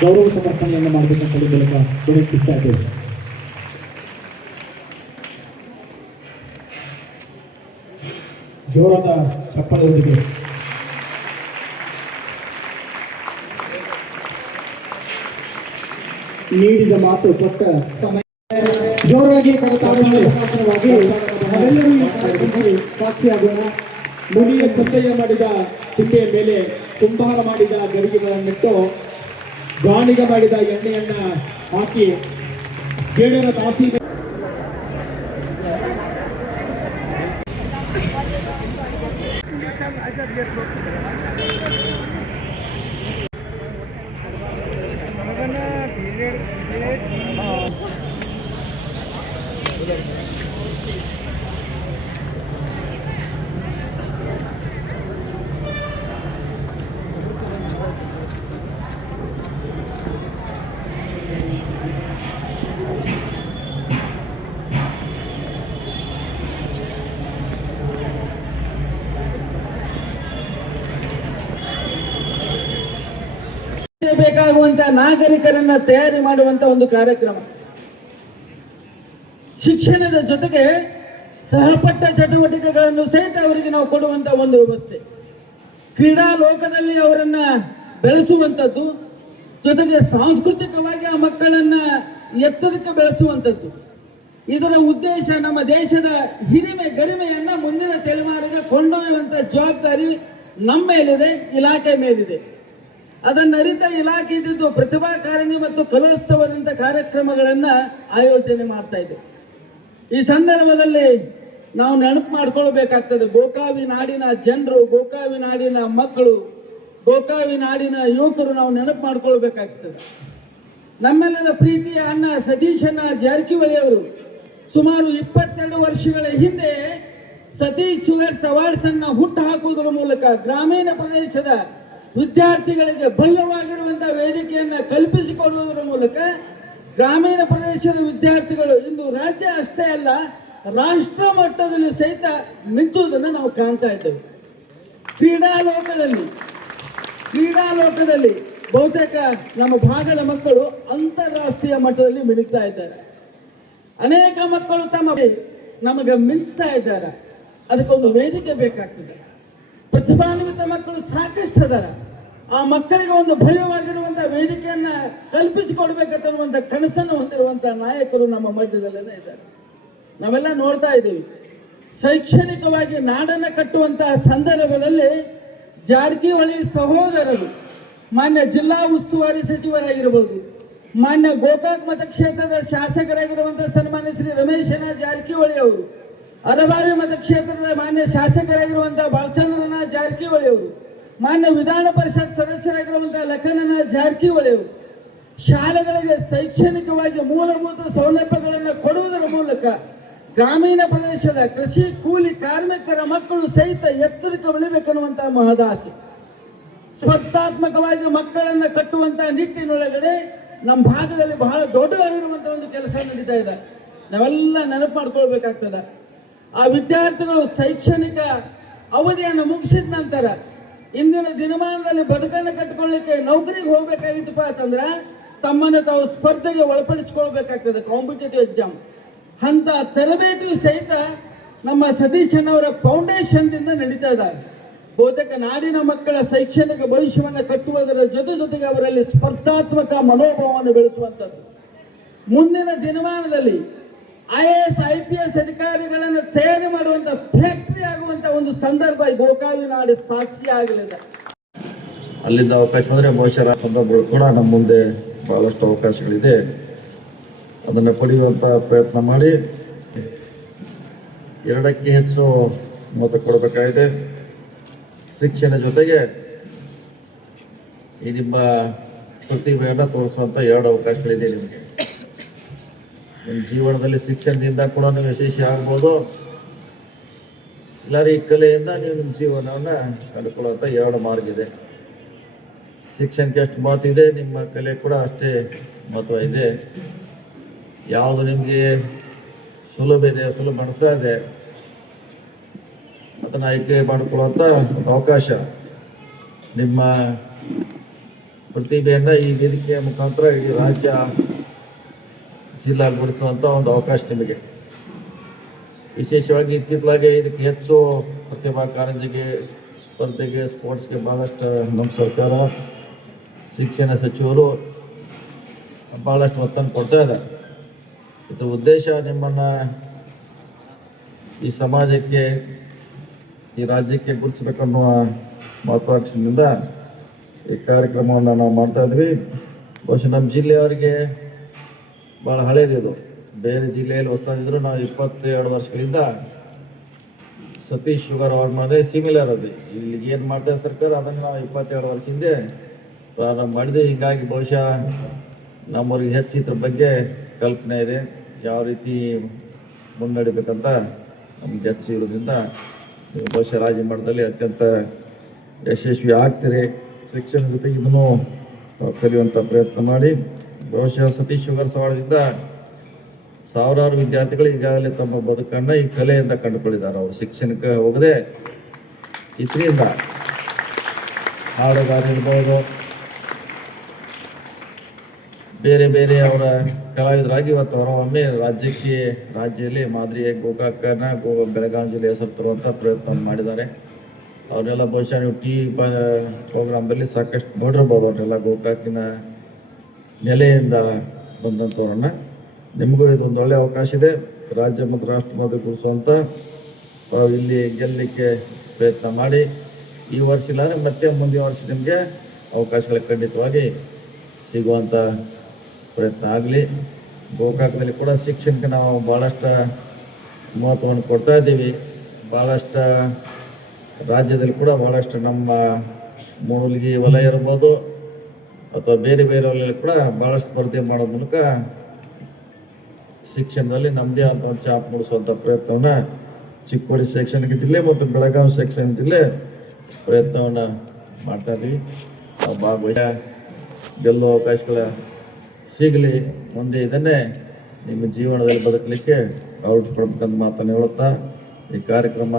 ಗೌರವ ಸಮರ್ಪಣೆಯನ್ನು ಮಾಡಬೇಕಂತ ಹೇಳಿ ಮೂಲಕ ವಿನಂತಿಸ್ತಾ ಇದ್ದೇವೆ. ಜೋರಾದ ಚಪ್ಪಲದೊಂದಿಗೆ ನೀಡಿದ ಮಾತು ಕೊಟ್ಟ ಸಮಯ ಜೋರಾಗಿ ಮುಖಾಂತರವಾಗಿ ನಾವೆಲ್ಲರೂ ಈ ಕಾರ್ಯಕ್ರಮದಲ್ಲಿ ಸಾಕ್ಷಿಯಾಗೋಣ ಮುನಿಯ ಸಂದಯ್ಯ ಮಾಡಿದ ತಿಪ್ಪೆಯ ಮೇಲೆ ಕುಂಬಾರ ಮಾಡಿದ ಗರಿಗೆಗಳನ್ನಿಟ್ಟು ಗಾಣಿಗ ಮಾಡಿದ ಎಣ್ಣೆಯನ್ನ ಹಾಕಿ ಕೇಳಿರ ದಾಸಿ ಬೇಕಾಗುವಂತ ನಾಗರಿಕರನ್ನ ತಯಾರಿ ಮಾಡುವಂತ ಒಂದು ಕಾರ್ಯಕ್ರಮ. ಶಿಕ್ಷಣದ ಜೊತೆಗೆ ಸಹಪಟ್ಟ ಚಟುವಟಿಕೆಗಳನ್ನು ಸಹಿತ ಅವರಿಗೆ ನಾವು ಕೊಡುವಂತ ಒಂದು ವ್ಯವಸ್ಥೆ. ಕ್ರೀಡಾ ಲೋಕದಲ್ಲಿ ಅವರನ್ನ ಬೆಳೆಸುವಂಥದ್ದು ಜೊತೆಗೆ ಸಾಂಸ್ಕೃತಿಕವಾಗಿ ಆ ಮಕ್ಕಳನ್ನ ಎತ್ತರಕ್ಕೆ ಬೆಳೆಸುವಂಥದ್ದು ಇದರ ಉದ್ದೇಶ ನಮ್ಮ ದೇಶದ ಹಿರಿಮೆ ಗರಿಮೆಯನ್ನ ಮುಂದಿನ ತಲೆಮಾರಿಗೆ ಕೊಂಡೊಯ್ಯುವಂತ ಜವಾಬ್ದಾರಿ ನಮ್ಮ ಮೇಲಿದೆ, ಇಲಾಖೆ ಮೇಲಿದೆ. ಅದನ್ನ ಅರಿತ ಇಲಾಖೆ ಇದ್ದಿದ್ದು ಪ್ರತಿಭಾ ಕಾರಣಿ ಮತ್ತು ಕಲೋತ್ಸವದಂತ ಕಾರ್ಯಕ್ರಮಗಳನ್ನ ಆಯೋಜನೆ ಮಾಡ್ತಾ ಇದೆ. ಈ ಸಂದರ್ಭದಲ್ಲಿ ನಾವು ನೆನಪು ಮಾಡ್ಕೊಳ್ಬೇಕಾಗ್ತದೆ. ಗೋಕಾವಿ ನಾಡಿನ ಜನರು, ಗೋಕಾವಿ ನಾಡಿನ ಮಕ್ಕಳು, ಗೋಕಾವಿ ನಾಡಿನ ಯುವಕರು ನಾವು ನೆನಪು ಮಾಡ್ಕೊಳ್ಬೇಕಾಗ್ತದೆ. ನಮ್ಮೆಲ್ಲರ ಪ್ರೀತಿಯ ಅಣ್ಣ ಸತೀಶಣ್ಣ ಜಾರಕಿಹೊಳಿ ಅವರು ಸುಮಾರು ಇಪ್ಪತ್ತೆರಡು ವರ್ಷಗಳ ಹಿಂದೆ ಸತೀಶ್ ಶುಗರ್ಸ್ ಅವಾರ್ಡ್ಸ್ ಅನ್ನ ಹುಟ್ಟು ಹಾಕುವುದರ ಮೂಲಕ ಗ್ರಾಮೀಣ ಪ್ರದೇಶದ ವಿದ್ಯಾರ್ಥಿಗಳಿಗೆ ಭವ್ಯವಾಗಿರುವಂತಹ ವೇದಿಕೆಯನ್ನ ಕಲ್ಪಿಸಿಕೊಳ್ಳುವುದರ ಮೂಲಕ ಗ್ರಾಮೀಣ ಪ್ರದೇಶದ ವಿದ್ಯಾರ್ಥಿಗಳು ಇಂದು ರಾಜ್ಯ ಅಷ್ಟೇ ಅಲ್ಲ, ರಾಷ್ಟ್ರ ಮಟ್ಟದಲ್ಲಿ ಸಹಿತ ಮಿಂಚುವುದನ್ನು ನಾವು ಕಾಣ್ತಾ ಇದ್ದೇವೆ. ಕ್ರೀಡಾ ಲೋಕದಲ್ಲಿ ಕ್ರೀಡಾ ಲೋಕದಲ್ಲಿ ಬಹುತೇಕ ನಮ್ಮ ಭಾಗದ ಮಕ್ಕಳು ಅಂತಾರಾಷ್ಟ್ರೀಯ ಮಟ್ಟದಲ್ಲಿ ಮಿಣುಕ್ತಾ ಇದ್ದಾರೆ. ಅನೇಕ ಮಕ್ಕಳು ತಮ್ಮ ನಮಗೆ ಮಿಂಚ್ತಾ ಇದ್ದಾರೆ. ಅದಕ್ಕೊಂದು ವೇದಿಕೆ ಬೇಕಾಗ್ತದೆ. ಪ್ರತಿಭಾನ್ವಿತ ಮಕ್ಕಳು ಸಾಕಷ್ಟು ಅದಾರ. ಆ ಮಕ್ಕಳಿಗೆ ಒಂದು ಭಯವಾಗಿರುವಂತಹ ವೇದಿಕೆಯನ್ನ ಕಲ್ಪಿಸಿಕೊಡ್ಬೇಕಂತನ್ನುವಂಥ ಕನಸನ್ನು ಹೊಂದಿರುವಂತಹ ನಾಯಕರು ನಮ್ಮ ಮಧ್ಯದಲ್ಲೇ ಇದ್ದಾರೆ. ನಾವೆಲ್ಲ ನೋಡ್ತಾ ಇದ್ದೀವಿ. ಶೈಕ್ಷಣಿಕವಾಗಿ ನಾಡನ್ನ ಕಟ್ಟುವಂತಹ ಸಂದರ್ಭದಲ್ಲಿ ಜಾರಕಿಹೊಳಿ ಸಹೋದರರು, ಮಾನ್ಯ ಜಿಲ್ಲಾ ಉಸ್ತುವಾರಿ ಸಚಿವರಾಗಿರ್ಬೋದು, ಮಾನ್ಯ ಗೋಕಾಕ್ ಮತಕ್ಷೇತ್ರದ ಶಾಸಕರಾಗಿರುವಂತಹ ಸನ್ಮಾನ್ಯ ಶ್ರೀ ರಮೇಶನ ಜಾರಕಿಹೊಳಿ ಅವರು ಅರಬಾವಿ ಮತಕ್ಷೇತ್ರದ ಮಾನ್ಯ ಶಾಸಕರಾಗಿರುವಂತಹ ಬಾಲಚಂದ್ರನ ಜಾರಕಿಹೊಳಿ ಅವರು, ಮಾನ್ಯ ವಿಧಾನ ಪರಿಷತ್ ಸದಸ್ಯರಾಗಿರುವಂತಹ ಲಖನನ ಜಾರಕಿಹೊಳಿ ಅವರು, ಶಾಲೆಗಳಿಗೆ ಶೈಕ್ಷಣಿಕವಾಗಿ ಮೂಲಭೂತ ಸೌಲಭ್ಯಗಳನ್ನು ಕೊಡುವುದರ ಮೂಲಕ ಗ್ರಾಮೀಣ ಪ್ರದೇಶದ ಕೃಷಿ ಕೂಲಿ ಕಾರ್ಮಿಕರ ಮಕ್ಕಳು ಸಹಿತ ಎತ್ತರಕ್ಕೆ ಬೆಳಿಬೇಕನ್ನುವಂತಹ ಮಹದಾಸೆ. ಸ್ಪರ್ಧಾತ್ಮಕವಾಗಿ ಮಕ್ಕಳನ್ನು ಕಟ್ಟುವಂತಹ ನಿಟ್ಟಿನೊಳಗಡೆ ನಮ್ಮ ಭಾಗದಲ್ಲಿ ಬಹಳ ದೊಡ್ಡದಾಗಿರುವಂತಹ ಒಂದು ಕೆಲಸ ನಡೀತಾ ಇದೆ. ನಾವೆಲ್ಲ ನೆನಪು ಮಾಡ್ಕೊಳ್ಬೇಕಾಗ್ತದ. ಆ ವಿದ್ಯಾರ್ಥಿಗಳು ಶೈಕ್ಷಣಿಕ ಅವಧಿಯನ್ನು ಮುಗಿಸಿದ ನಂತರ ಇಂದಿನ ದಿನಮಾನದಲ್ಲಿ ಬದುಕನ್ನು ಕಟ್ಟಿಕೊಳ್ಳಿಕ್ಕೆ ನೌಕರಿಗೆ ಹೋಗ್ಬೇಕಾಗಿತ್ತಪ್ಪ ಅಂತಂದ್ರೆ ತಮ್ಮನ್ನು ತಾವು ಸ್ಪರ್ಧೆಗೆ ಒಳಪಡಿಸಿಕೊಳ್ಬೇಕಾಗ್ತದೆ ಕಾಂಪಿಟೇಟಿವ್ ಎಕ್ಸಾಮ್ ಅಂತ ತರಬೇತಿ ಸಹಿತ ನಮ್ಮ ಸತೀಶನವರ ಫೌಂಡೇಶನ್ದಿಂದ ನಡೀತಾ ಇದ್ದಾರೆ ಬಹುತೇಕ ನಾಡಿನ ಮಕ್ಕಳ ಶೈಕ್ಷಣಿಕ ಭವಿಷ್ಯವನ್ನು ಕಟ್ಟುವುದರ ಜೊತೆ ಜೊತೆಗೆ ಅವರಲ್ಲಿ ಸ್ಪರ್ಧಾತ್ಮಕ ಮನೋಭಾವವನ್ನು ಬೆಳೆಸುವಂಥದ್ದು. ಮುಂದಿನ ದಿನಮಾನದಲ್ಲಿ I A S, I P S ಅಧಿಕಾರಿಗಳನ್ನು ತಯಾರಿ ಮಾಡುವಂತ ಫ್ಯಾಕ್ಟರಿ ಆಗುವಂತ ಒಂದು ಸಂದರ್ಭ ಈ ಗೋಕಾವಿ ನಾಡು ಸಾಕ್ಷಿ ಆಗಲಿದೆ. ಅಲ್ಲಿಂದ ಅವಕಾಶ ಬಂದರೆ ಬಹುಶಃ ಸಂದರ್ಭಗಳು ಕೂಡ ನಮ್ಮ ಮುಂದೆ ಬಹಳಷ್ಟು ಅವಕಾಶಗಳಿದೆ. ಅದನ್ನು ಪಡೆಯುವಂಥ ಪ್ರಯತ್ನ ಮಾಡಿ. ಎರಡಕ್ಕೆ ಹೆಚ್ಚು ಮತ ಕೊಡಬೇಕಾಗಿದೆ. ಶಿಕ್ಷಣ ಜೊತೆಗೆ ಈ ನಿಮ್ಮ ಪ್ರತಿಭೆಯನ್ನು ತೋರಿಸುವಂಥ ಎರಡು ಅವಕಾಶಗಳಿದೆ ನಿಮಗೆ. ನಿಮ್ಮ ಜೀವನದಲ್ಲಿ ಶಿಕ್ಷಣದಿಂದ ಕೂಡ ನೀವು ಯಶಸ್ವಿ ಆಗ್ಬೋದು. ಇಲ್ಲಾರಿ, ಈ ಕಲೆಯಿಂದ ನೀವು ನಿಮ್ಮ ಜೀವನವನ್ನು ಕಂಡುಕೊಳ್ಳುವಂಥ ಎರಡು ಮಾರ್ಗ ಇದೆ. ಶಿಕ್ಷಣಕ್ಕೆ ಎಷ್ಟು ಮಹತ್ವ ಇದೆ, ನಿಮ್ಮ ಕಲೆ ಕೂಡ ಅಷ್ಟೇ ಮಹತ್ವ ಇದೆ. ಯಾವುದು ನಿಮಗೆ ಸುಲಭ ಇದೆ, ಸುಲಭ ಅನಿಸ್ತಾ ಇದೆ, ಅದನ್ನು ಆಯ್ಕೆ ಮಾಡಿಕೊಳ್ಳುವಂಥ ಅವಕಾಶ ನಿಮ್ಮ ಪ್ರತಿಭೆಯನ್ನು ಈ ವೇದಿಕೆಯ ಮುಖಾಂತರ ಇಡೀ ರಾಜ್ಯ ಜಿಲ್ಲಾ ಗುರುತಿಸುವಂತ ಒಂದು ಅವಕಾಶ ನಿಮಗೆ. ವಿಶೇಷವಾಗಿ ಇತ್ತಿತ್ತಲಾಗೆ ಇದಕ್ಕೆ ಹೆಚ್ಚು ಪ್ರತಿಭಾ ಕಾರಂಜಿಗೆ, ಸ್ಪರ್ಧೆಗೆ, ಸ್ಪೋರ್ಟ್ಸ್ಗೆ ಬಹಳಷ್ಟು ನಮ್ಮ ಸರ್ಕಾರ ಶಿಕ್ಷಣ ಸಚಿವರು ಬಹಳಷ್ಟು ಒತ್ತನ್ನು ಕೊಡ್ತಾ ಇದ್ದಾರೆ. ಇದ್ರ ಉದ್ದೇಶ ನಿಮ್ಮನ್ನ ಈ ಸಮಾಜಕ್ಕೆ, ಈ ರಾಜ್ಯಕ್ಕೆ ಗುರುತಿಸ್ಬೇಕನ್ನುವ ಮಹತ್ವಾಕಾಂಕ್ಷೆಯಿಂದ ಈ ಕಾರ್ಯಕ್ರಮವನ್ನು ನಾವು ಮಾಡ್ತಾ ಇದ್ವಿ ಬಹುಶಃ ನಮ್ಮ ಜಿಲ್ಲೆಯವರಿಗೆ ಭಾಳ ಇದು ಬೇರೆ ಜಿಲ್ಲೆಯಲ್ಲಿ ಹೊಸ್ತಾದಿದ್ರು ನಾವು ಇಪ್ಪತ್ತೆರಡು ವರ್ಷಗಳಿಂದ ಸತೀಶ್ ಶುಗರ್ ಅವ್ರು ಮಾಡಿದೆ ಸಿಮಿಲರ್ ಅದು. ಇಲ್ಲಿ ಏನು ಮಾಡ್ತಾರೆ ಸರ್ಕಾರ, ಅದನ್ನು ನಾವು ಇಪ್ಪತ್ತೆರಡು ವರ್ಷ ಹಿಂದೆ ಪ್ರಾರಂಭ ಮಾಡಿದೆ. ಹೀಗಾಗಿ ಬಹುಶಃ ನಮ್ಮವ್ರಿಗೆ ಹೆಚ್ಚು ಇದ್ರ ಬಗ್ಗೆ ಕಲ್ಪನೆ ಇದೆ. ಯಾವ ರೀತಿ ಮುನ್ನಡಿಬೇಕಂತ ನಮ್ಗೆ ಹೆಚ್ಚು ಇರೋದ್ರಿಂದ ನೀವು ಬಹುಶಃ ರಾಜ್ಯ ಮಟ್ಟದಲ್ಲಿ ಅತ್ಯಂತ ಯಶಸ್ವಿ ಆಗ್ತೀರಿ. ಶಿಕ್ಷಣ ಜೊತೆಗೆ ಇದನ್ನು ಕಲಿಯುವಂಥ ಪ್ರಯತ್ನ ಮಾಡಿ. ಬಹುಶಃ ಸತೀಶ್ ಶುಗರ್ ಸವಾಳದಿಂದ ಸಾವಿರಾರು ವಿದ್ಯಾರ್ಥಿಗಳು ಈಗಾಗಲೇ ತಮ್ಮ ಬದುಕನ್ನು ಈ ಕಲೆಯಿಂದ ಕಂಡುಕೊಂಡಿದ್ದಾರೆ ಅವರು ಶಿಕ್ಷಣಕ್ಕೆ ಹೋಗದೆ ಇದರಿಂದ ಹಾಡುಗಾರಿರ್ಬೋದು ಬೇರೆ ಬೇರೆ ಅವರ ಕಲಾವಿದರಾಗಿ ಇವತ್ತು ಹೊರಹೊಮ್ಮೆ ರಾಜ್ಯಕ್ಕೆ, ರಾಜ್ಯದಲ್ಲಿ ಮಾದರಿಯ ಗೋಕಾಕನ, ಗೋ ಬೆಳಗಾವಿ ಜಿಲ್ಲೆ ಹೆಸರು ತರುವಂಥ ಪ್ರಯತ್ನ ಮಾಡಿದ್ದಾರೆ. ಅವರೆಲ್ಲ ಬಹುಶಃ ನೀವು ಟಿ ವಿ ಪ್ರೋಗ್ರಾಮಲ್ಲಿ ಸಾಕಷ್ಟು ನೋಡಿರ್ಬೋದು. ಅವರೆಲ್ಲ ಗೋಕಾಕಿನ ನೆಲೆಯಿಂದ ಬಂದಂಥವ್ರನ್ನ ನಿಮಗೂ ಇದೊಂದು ಒಳ್ಳೆಯ ಅವಕಾಶ ಇದೆ. ರಾಜ್ಯ ಮತ್ತು ರಾಷ್ಟ್ರ ತಾವು ಇಲ್ಲಿ ಗೆಲ್ಲಲಿಕ್ಕೆ ಪ್ರಯತ್ನ ಮಾಡಿ. ಈ ವರ್ಷ ಇಲ್ಲಾಂದರೆ ಮತ್ತೆ ಮುಂದಿನ ವರ್ಷ ನಿಮಗೆ ಅವಕಾಶಗಳು ಖಂಡಿತವಾಗಿ ಸಿಗುವಂಥ ಪ್ರಯತ್ನ ಆಗಲಿ. ಗೋಕಾಕದಲ್ಲಿ ಕೂಡ ಶಿಕ್ಷಣಕ್ಕೆ ನಾವು ಭಾಳಷ್ಟು ಮಹತ್ವವನ್ನು ಕೊಡ್ತಾ ಇದ್ದೀವಿ. ಭಾಳಷ್ಟು ರಾಜ್ಯದಲ್ಲಿ ಕೂಡ ಭಾಳಷ್ಟು ನಮ್ಮ ಮೂಲಿಗೆ ವಲಯ ಇರ್ಬೋದು. ಅಥವಾ ಬೇರೆ ಬೇರೆ ಕೂಡ ಭಾಳಷ್ಟು ಸ್ಪರ್ಧೆ ಮಾಡೋ ಮೂಲಕ ಶಿಕ್ಷಣದಲ್ಲಿ ನಮ್ಮದೇ ಆದ ಒಂದು ಚಾಪ್ ಮೂಡಿಸುವಂಥ ಪ್ರಯತ್ನವನ್ನು ಚಿಕ್ಕೋಡಿ ಶೈಕ್ಷಣಿಕ ಜಿಲ್ಲೆ ಮತ್ತು ಬೆಳಗಾವಿ ಶೈಕ್ಷಣಿಕ ಜಿಲ್ಲೆ ಪ್ರಯತ್ನವನ್ನು ಮಾಡ್ತಾ ಇದ್ದೀವಿ. ಭಾಗವಹಿಸ ಗೆಲ್ಲುವ ಅವಕಾಶಗಳ ಸಿಗಲಿ ಮುಂದೆ ಇದನ್ನೇ ನಿಮ್ಮ ಜೀವನದಲ್ಲಿ ಬದುಕಲಿಕ್ಕೆ ಅಳವಡಿಸ್ಕೊಳ್ಬೇಕಂತ ಮಾತನ್ನು ಹೇಳುತ್ತಾ ಈ ಕಾರ್ಯಕ್ರಮ